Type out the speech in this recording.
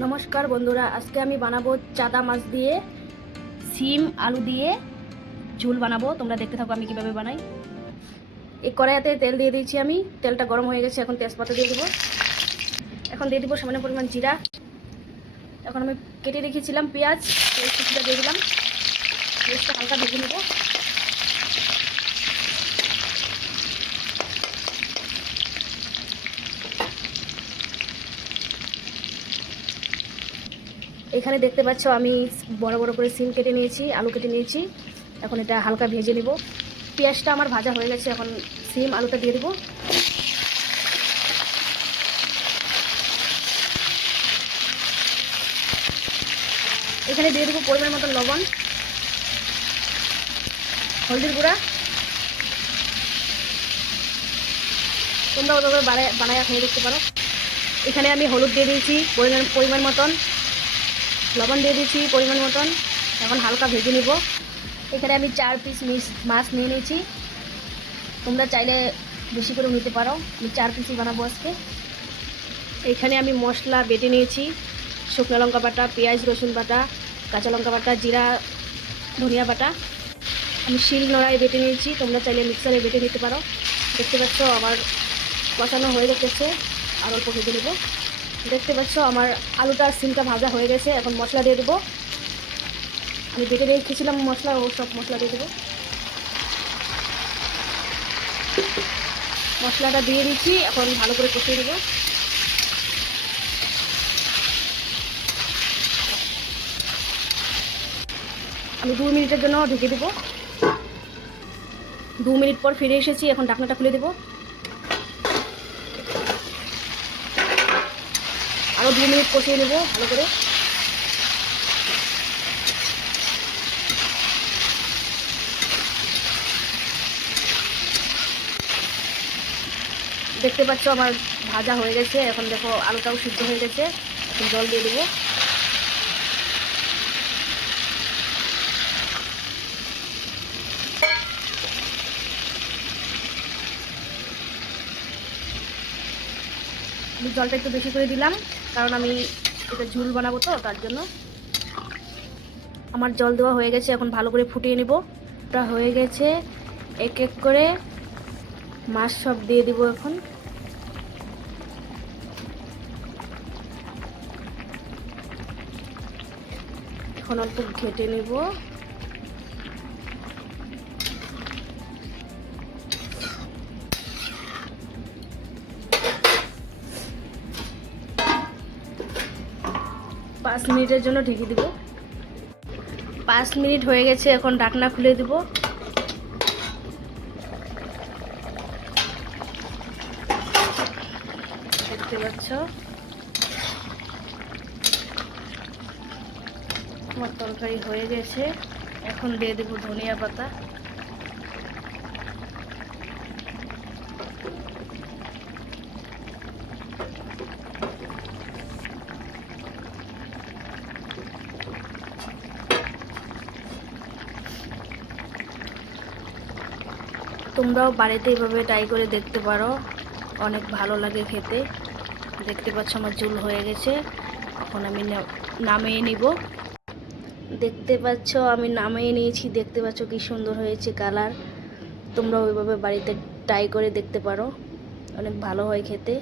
নমস্কার বন্ধুরা, আজকে আমি বানাবো চাদা মাছ দিয়ে সিম আলু দিয়ে ঝোল বানাবো। তোমরা দেখতে থাকো আমি কিভাবে বানাই। এই কড়াইতে তেল দিয়ে দিয়েছি আমি। তেলটা গরম হয়ে গেছে, এখন তেজপাতা দিয়ে দেবো। এখন দিয়ে দিব সামান্য পরিমাণ জিরা। এখন আমি কেটে রেখেছিলাম পেঁয়াজ, পেঁয়াজটা দিয়ে দিলাম। পেঁয়াজটা হালকা ভেজে নেব। এখানে দেখতে পাচ্ছ আমি বড় বড় করে সিম কেটে নিয়েছি, আলু কেটে নিয়েছি। এখন এটা হালকা ভেজে নেব। পেঁয়াজটা আমার ভাজা হয়ে গেছে, এখন সিম আলুটা দিয়ে দেবো। এখানে দিয়ে দেবো পরিমাণ মতো লবণ, হলদির গুঁড়া। তোমরা ওভাবে বানায় খেয়ে দেখতে পারো। এখানে আমি হলুদ দিয়ে দিয়েছি পরিমাণ মতন, লবণ দিয়ে দিয়েছি পরিমাণ মতন। এখন হালকা ভেজে নিব। এখানে আমি 4 পিস মাছ নিয়ে নিয়েছি। তোমরা চাইলে বেশি করে নিতে পারো, আমি 4 পিসই বানাবো আজকে। এখানে আমি মশলা বেটে নিয়েছি। শুকনো লঙ্কা বাটা, পেঁয়াজ রসুন বাটা, কাঁচা লঙ্কা বাটা, জিরা ধনিয়া বাটা আমি শিল নোড়ায় বেটে নিয়েছি। তোমরা চাইলে মিক্সারে বেটে নিতে পারো। দেখতে পাচ্ছ আমার কষানো হয়ে গেছে, আর অল্প ভেজে নেব। দেখতে পাচ্ছ আমার আলুটা সিমটা ভাজা হয়ে গেছে। এখন মশলা দিয়ে দেবো। আমি বেটে রেখেছিলাম মশলা, ও সব মশলা দিয়ে দেবো। মশলাটা দিয়ে দিচ্ছি, এখন ভালো করে কষিয়ে দেবো। আমি 2 মিনিটের জন্য ঢেকে দেবো। 2 মিনিট পর ফিরে এসেছি। এখন ঢাকনাটা খুলে দেবো। আরও 2 মিনিট কষিয়ে নেবো ভালো করে। দেখতে পাচ্ছ আমার ভাজা হয়ে গেছে। এখন দেখো আলুটাও সিদ্ধ হয়ে গেছে। এখন জল দিয়ে দেবো। আমি জলটা একটু বেশি করে দিলাম, কারণ আমি এটা ঝোল বানাবো তো, তার জন্য। আমার জল দেওয়া হয়ে গেছে, এখন ভালো করে ফুটিয়ে নেব। ওটা হয়ে গেছে। এক এক করে মাছ সব দিয়ে দিব। এখন অল্প ঘেটে নেব। পাঁচ মিনিটের জন্য ঢেকে দিব। 5 মিনিট হয়ে গেছে, এখন ঢাকনা খুলে দিব। দেখতে পাচ্ছ আমার তরকারি হয়ে গেছে। এখন দিয়ে দেব ধনিয়া পাতা। তোমরাও বাড়িতে এভাবে ট্রাই করে দেখতে পারো, অনেক ভালো লাগে খেতে। দেখতে পাচ্ছ আমার ঝোল হয়ে গেছে। এখন আমি নামিয়ে নিব। দেখতে পাচ্ছ আমি নামিয়ে নিয়েছি। দেখতে পাচ্ছ কি সুন্দর হয়েছে কালার। তোমরা ওইভাবে বাড়িতে ট্রাই করে দেখতে পারো, অনেক ভালো হয় খেতে।